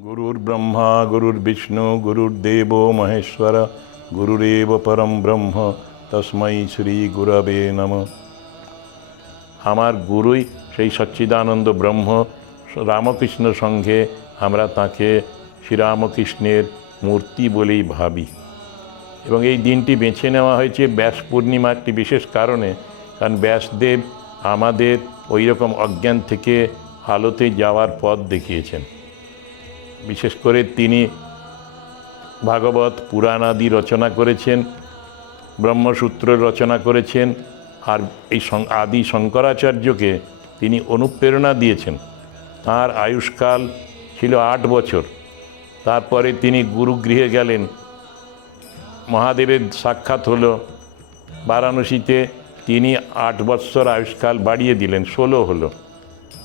गुरुर्ब्रह्मा गुरुर्विष्णु गुरुर्देव महेश्वर गुरुरेव परम ब्रह्म तस्मै श्री गुरवे नमः। আমার গুরুই সেই সচ্চিদানন্দ ব্রহ্ম রামকৃষ্ণ সঙ্গে আমরা তাকে শ্রীরামকৃষ্ণের মূর্তি বলেই ভাবি। এবং এই দিনটি বেছে নেওয়া হয়েছে ব্যাস পূর্ণিমার একটি বিশেষ কারণে, কারণ ব্যাসদেব আমাদের ওই রকম অজ্ঞান থেকে আলোতে যাওয়ার পথ দেখিয়েছেন। বিশেষ করে তিনি ভাগবত পুরাণ আদি রচনা করেছেন, ব্রহ্মসূত্র রচনা করেছেন, আর এই আদি শঙ্করাচার্যকে তিনি অনুপ্রেরণা দিয়েছেন। তাঁর আয়ুষ্কাল ছিল 8 বছর। তারপরে তিনি গুরুগৃহে গেলেন, মহাদেবের সাক্ষাৎ হলো বারাণসীতে, তিনি 8 বৎসর আয়ুষ্কাল বাড়িয়ে দিলেন, 16 হলো।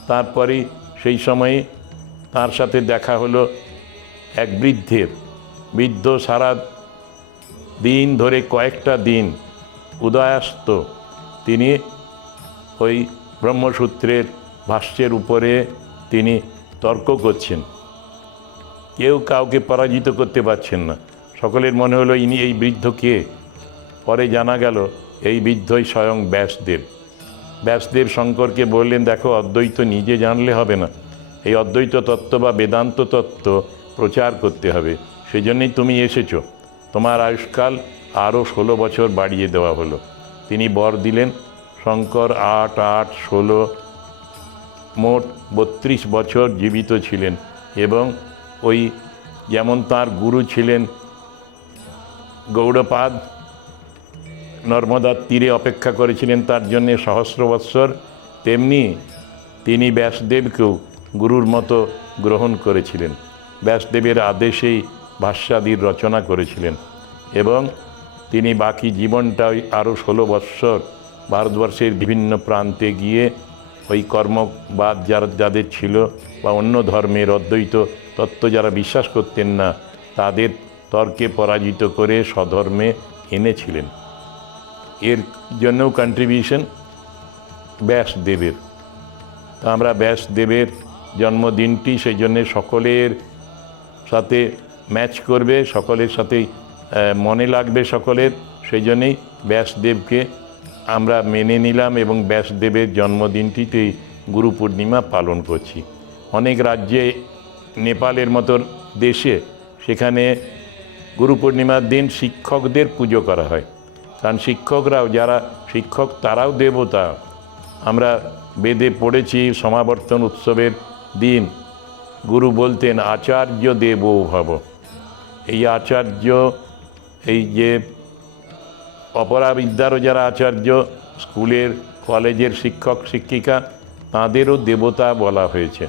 তারপরে সেই সময়ে তার সাথে দেখা হলো এক বৃদ্ধ সারা দিন ধরে কয়েকটা দিন উদয়াস্ত তিনি ওই ব্রহ্মসূত্রের ভাষ্যের উপরে তিনি তর্ক করছেন। কেউ কাউকে পরাজিত করতে পারছেন না। সকলের মনে হলো ইনি এই বৃদ্ধ কে? পরে জানা গেল এই বৃদ্ধই স্বয়ং ব্যাসদেব। ব্যাসদেব শঙ্করকে বললেন, দেখো, অদ্বৈত নিজে জানলে হবে না, এই অদ্বৈত তত্ত্ব বা বেদান্ত তত্ত্ব প্রচার করতে হবে। সেই জন্যই তুমি এসেছো। তোমার আয়ুষ্কাল আরও 16 বছর বাড়িয়ে দেওয়া হলো। তিনি বর দিলেন। শঙ্কর 8, 8, 16 মোট 32 বছর জীবিত ছিলেন। এবং ওই যেমন তার গুরু ছিলেন গৌড়পাদ, নর্মদার তীরে অপেক্ষা করেছিলেন তার জন্যে সহস্র বৎসর, তেমনি তিনি ব্যাসদেবকেও গুরুর মতো গ্রহণ করেছিলেন। ব্যাসদেবের আদেশেই ভাষ্যাদির রচনা করেছিলেন। এবং তিনি বাকি জীবনটা ওই আরও 16 বৎসর ভারতবর্ষের বিভিন্ন প্রান্তে গিয়ে ওই কর্মবাদ যাদের ছিল বা অন্য ধর্মের অদ্বৈত তত্ত্ব যারা বিশ্বাস করতেন না, তাদের তর্কে পরাজিত করে স্বধর্মে এনেছিলেন। এর জন্যও কন্ট্রিবিউশন ব্যাসদেবের। তা আমরা ব্যাসদেবের জন্মদিনটি সেই জন্যে সকলের সাথে ম্যাচ করবে, সকলের সাথেই মনে লাগবে সকলের, সেই জন্যেই ব্যাসদেবকে আমরা মেনে নিলাম এবং ব্যাসদেবের জন্মদিনটিতেই গুরু পূর্ণিমা পালন করছি। অনেক রাজ্যে, নেপালের মতো দেশে, সেখানে গুরু পূর্ণিমার দিন শিক্ষকদের পুজো করা হয়। কারণ শিক্ষকরাও, যারা শিক্ষক তারাও দেবতা। আমরা বেদে পড়েছি সমাবর্তন উৎসবের দিন গুরু বলতেন আচার্য দেবো ভব। এই আচার্য, এই যে অপরাবিদ্যারও যারা আচার্য, স্কুলের কলেজের শিক্ষক শিক্ষিকা, তাঁদেরও দেবতা বলা হয়েছে।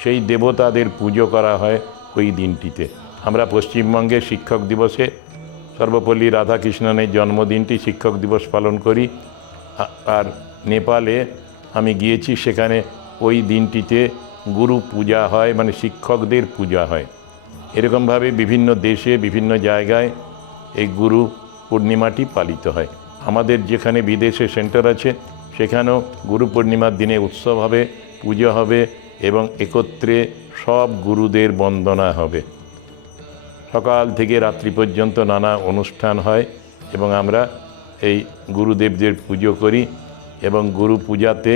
সেই দেবতাদের পুজো করা হয় ওই দিনটিতে। আমরা পশ্চিমবঙ্গে শিক্ষক দিবসে সর্বপল্লী রাধাকৃষ্ণনের জন্মদিনটি শিক্ষক দিবস পালন করি। আর নেপালে আমি গিয়েছি, সেখানে ওই দিনটিতে গুরু পূজা হয়, মানে শিক্ষকদের পূজা হয়। এরকমভাবে বিভিন্ন দেশে বিভিন্ন জায়গায় এই গুরু পূর্ণিমাটি পালিত হয়। আমাদের যেখানে বিদেশে সেন্টার আছে, সেখানেও গুরু পূর্ণিমার দিনে উৎসব হবে, পুজো হবে এবং একত্রে সব গুরুদের বন্দনা হবে। সকাল থেকে রাত্রি পর্যন্ত নানা অনুষ্ঠান হয় এবং আমরা এই গুরুদেবদের পুজো করি। এবং গুরু পূজাতে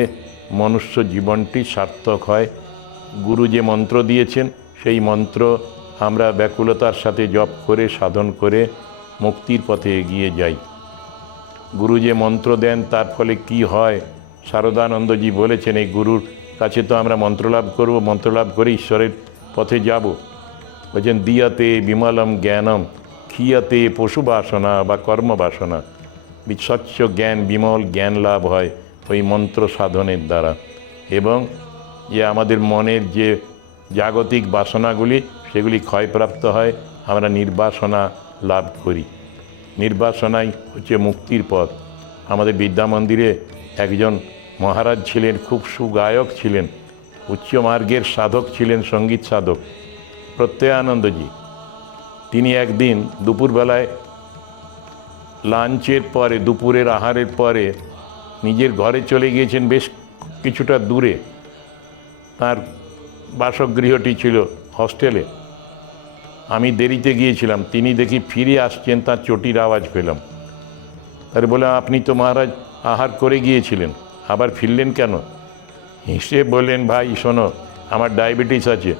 মনুষ্য জীবনটি সার্থক হয়। গুরু যে মন্ত্র দিয়েছেন, সেই মন্ত্র আমরা ব্যাকুলতার সাথে জপ করে সাধন করে মুক্তির পথে এগিয়ে যাই। গুরু যে মন্ত্র দেন, তার ফলে কি হয়, শারদানন্দজি বলেছেন, এই গুরুর কাছে তো আমরা মন্ত্রলাভ করব, মন্ত্রলাভ করে ঈশ্বরের পথে যাব। বলছেন দিয়াতে বিমলম জ্ঞানম ক্ষীয়তে পশুবাসনা বা কর্মবাসনা। স্বচ্ছ জ্ঞান, বিমল জ্ঞান লাভ হয় ওই মন্ত্র সাধনের দ্বারা। এবং যে আমাদের মনের যে জাগতিক বাসনাগুলি, সেগুলি ক্ষয়প্রাপ্ত হয়, আমরা নির্বাসনা লাভ করি। নির্বাসনাই হচ্ছে মুক্তির পথ। আমাদের বিদ্যা মন্দিরে একজন মহারাজ ছিলেন, খুব সুগায়ক ছিলেন, উচ্চ মার্গের সাধক ছিলেন, সঙ্গীত সাধক, প্রত্যয়ানন্দজি। তিনি একদিন দুপুরবেলায় লাঞ্চের পরে, দুপুরের আহারের পরে নিজের ঘরে চলে গিয়েছেন, বেশ কিছুটা দূরে। তার বাসগৃহটি ছিল হস্টেলে। আমি দেরিতে গিয়েছিলাম, তিনি দেখি ফিরে আসছেন, তার চটির আওয়াজ পেলাম। তারে বলে, আপনি তো মহারাজ আহার করে গিয়েছিলেন, আবার ফিরলেন কেন? হেসে বললেন, ভাই শোনো, আমার ডায়াবেটিস আছে,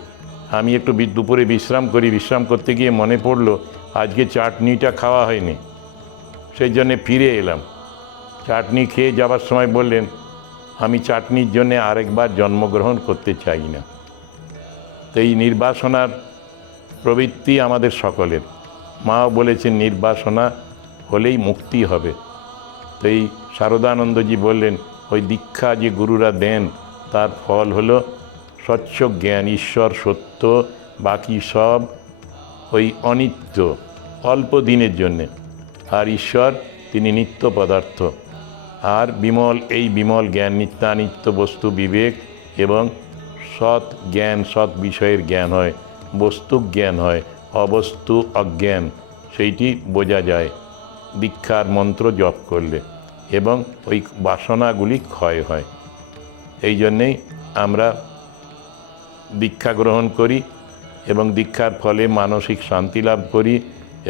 আমি একটু দুপুরে বিশ্রাম করি, বিশ্রাম করতে গিয়ে মনে পড়লো আজকে চাটনিটা খাওয়া হয়নি, সেই জন্যে ফিরে এলাম। চাটনি খেয়ে যাবার সময় বললেন, আমি চাটনির জন্যে আরেকবার জন্মগ্রহণ করতে চাই না। তো এই নির্বাসনার প্রবৃত্তি আমাদের সকলের। মাও বলেছেন নির্বাসনা হলেই মুক্তি হবে। তো এই শারদানন্দজি বললেন, ওই দীক্ষা যে গুরুরা দেন তার ফল হলো স্বচ্ছ জ্ঞান, ঈশ্বর সত্য, বাকি সব ওই অনিত্য, অল্প দিনের জন্যে। আর ঈশ্বর তিনি নিত্য পদার্থ। আর এই বিমল জ্ঞান, নিত্যানিত্য বস্তু বিবেক এবং সৎ জ্ঞান, সৎ বিষয়ের জ্ঞান হয়, বস্তু জ্ঞান হয়, অবস্তু অজ্ঞান সেইটি বোঝা যায় দীক্ষার মন্ত্র জপ করলে, এবং ওই বাসনাগুলি ক্ষয় হয়। এই জন্যেই আমরা দীক্ষা গ্রহণ করি এবং দীক্ষার ফলে মানসিক শান্তি লাভ করি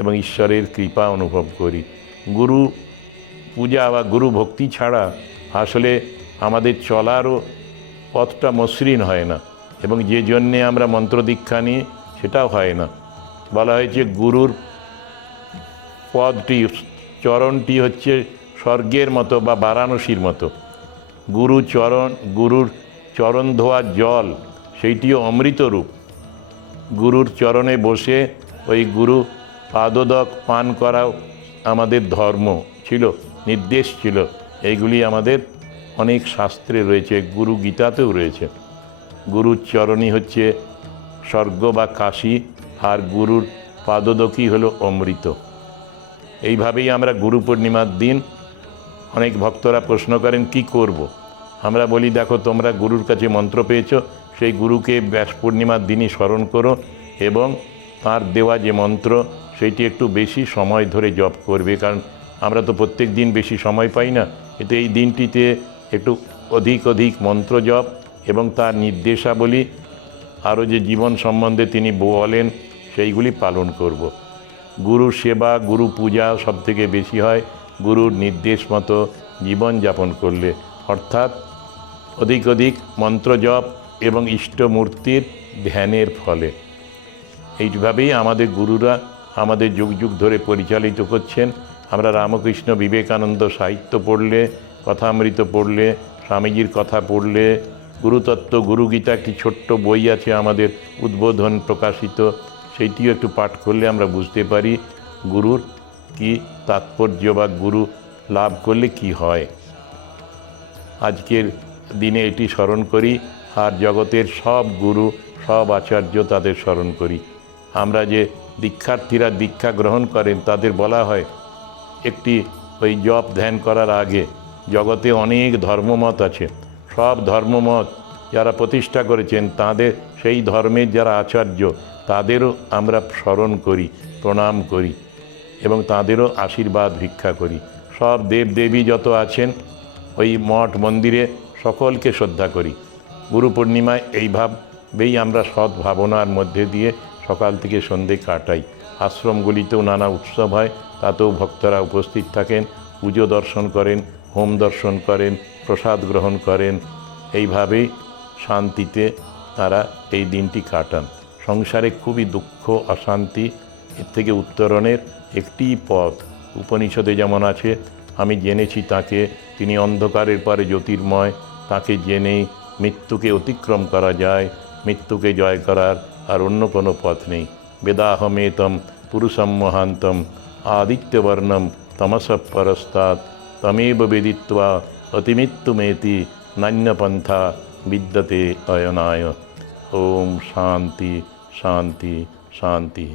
এবং ঈশ্বরের কৃপা অনুভব করি। গুরু পূজা বা গুরু ভক্তি ছাড়া আসলে আমাদের চলারও পথটা মসৃণ হয় না, এবং যে জন্যে আমরা মন্ত্র দীক্ষা নিই সেটাও হয় না। বলা হয়েছে গুরুর পদটি, চরণটি হচ্ছে স্বর্গের মতো বা বারাণসীর মতো। গুরুর চরণ ধোয়ার জল সেইটিও অমৃত রূপ। গুরুর চরণে বসে ওই গুরু পাদোদক পান করাও আমাদের ধর্ম ছিল, নির্দেশ ছিল। এইগুলি আমাদের অনেক শাস্ত্রে রয়েছে, গুরু গীতাতেও রয়েছে। গুরুর চরণই হচ্ছে স্বর্গ বা কাশী, আর গুরুর পাদোদকই হলো অমৃত। এইভাবেই আমরা গুরু পূর্ণিমার দিন অনেক ভক্তরা প্রশ্ন করেন কি করব। আমরা বলি, দেখো তোমরা গুরুর কাছে মন্ত্র পেয়েছো, সেই গুরুকে ব্যাস পূর্ণিমার দিনই স্মরণ করো এবং তার দেওয়া যে মন্ত্র সেইটি একটু বেশি সময় ধরে জপ করবে। কারণ আমরা তো প্রত্যেক দিন বেশি সময় পাই না, কিন্তু এই দিনটিতে একটু অধিক মন্ত্র জপ এবং তার নির্দেশাবলী আরও যে জীবন সম্বন্ধে তিনি বলেন সেইগুলি পালন করব। গুরু সেবা, গুরু পূজা সবথেকে বেশি হয় গুরুর নির্দেশ মতো জীবন যাপন করলে, অর্থাৎ অধিক মন্ত্র জপ এবং ইষ্টমূর্তির ধ্যানের ফলে। এইভাবেই আমাদের গুরুরা আমাদের যুগ ধরে পরিচালিত করছেন। আমরা রামকৃষ্ণ বিবেকানন্দ সাহিত্য পড়লে, কথামৃত পড়লে, স্বামীজির কথা পড়লে, গুরুতত্ত্ব, গুরুগীতা একটি ছোট্ট বই আছে আমাদের উদ্বোধন প্রকাশিত, সেইটিও একটু পাঠ করলে আমরা বুঝতে পারি গুরুর কি তাৎপর্য বা গুরু লাভ করলে কি হয়। আজকের দিনে এটি স্মরণ করি, আর জগতের সব গুরু, সব আচার্য তাদের স্মরণ করি। আমরা যে দীক্ষার্থীরা দীক্ষা গ্রহণ করেন তাদের বলা হয় একটি ওই জপ ধ্যান করার আগে, জগতে অনেক ধর্মমত আছে, সব ধর্মমত যারা প্রতিষ্ঠা করেছেন তাদের সেই ধর্মের যারা আচার্য তাদেরও আমরা স্মরণ করি, প্রণাম করি এবং তাদেরও আশীর্বাদ ভিক্ষা করি। সব দেবদেবী যত আছেন ওই মঠ মন্দিরে সকলকে শ্রদ্ধা করি। গুরু পূর্ণিমায় এইভাবেই আমরা সৎ ভাবনার মধ্যে দিয়ে সকাল থেকে সন্ধে কাটাই। আশ্রমগুলিতেও নানা উৎসব হয়, তাতেও ভক্তরা উপস্থিত থাকেন, পুজো দর্শন করেন, হোম দর্শন করেন, প্রসাদ গ্রহণ করেন। এইভাবেই শান্তিতে তারা এই দিনটি কাটান। সংসারে খুবই দুঃখ, অশান্তি, এর থেকে উত্তরণের একটি পথ উপনিষদে যেমন আছে, আমি জেনেছি তাকে, তিনি অন্ধকারের পরে জ্যোতির্ময়, তাকে জেনেই মৃত্যুকে অতিক্রম করা যায়, মৃত্যুকে জয় করার আর অন্য কোনো পথ নেই। বেদাহমেতম পুরুষম মহান্তম আদিত্যবর্ণম তমস পরস্তাৎ তমেব বেদিত্বা অতিমৃত্যুমেতি নান্যপন্থা বিদ্যতে অয়নায়। ওম শান্তি শান্তি শান্তি।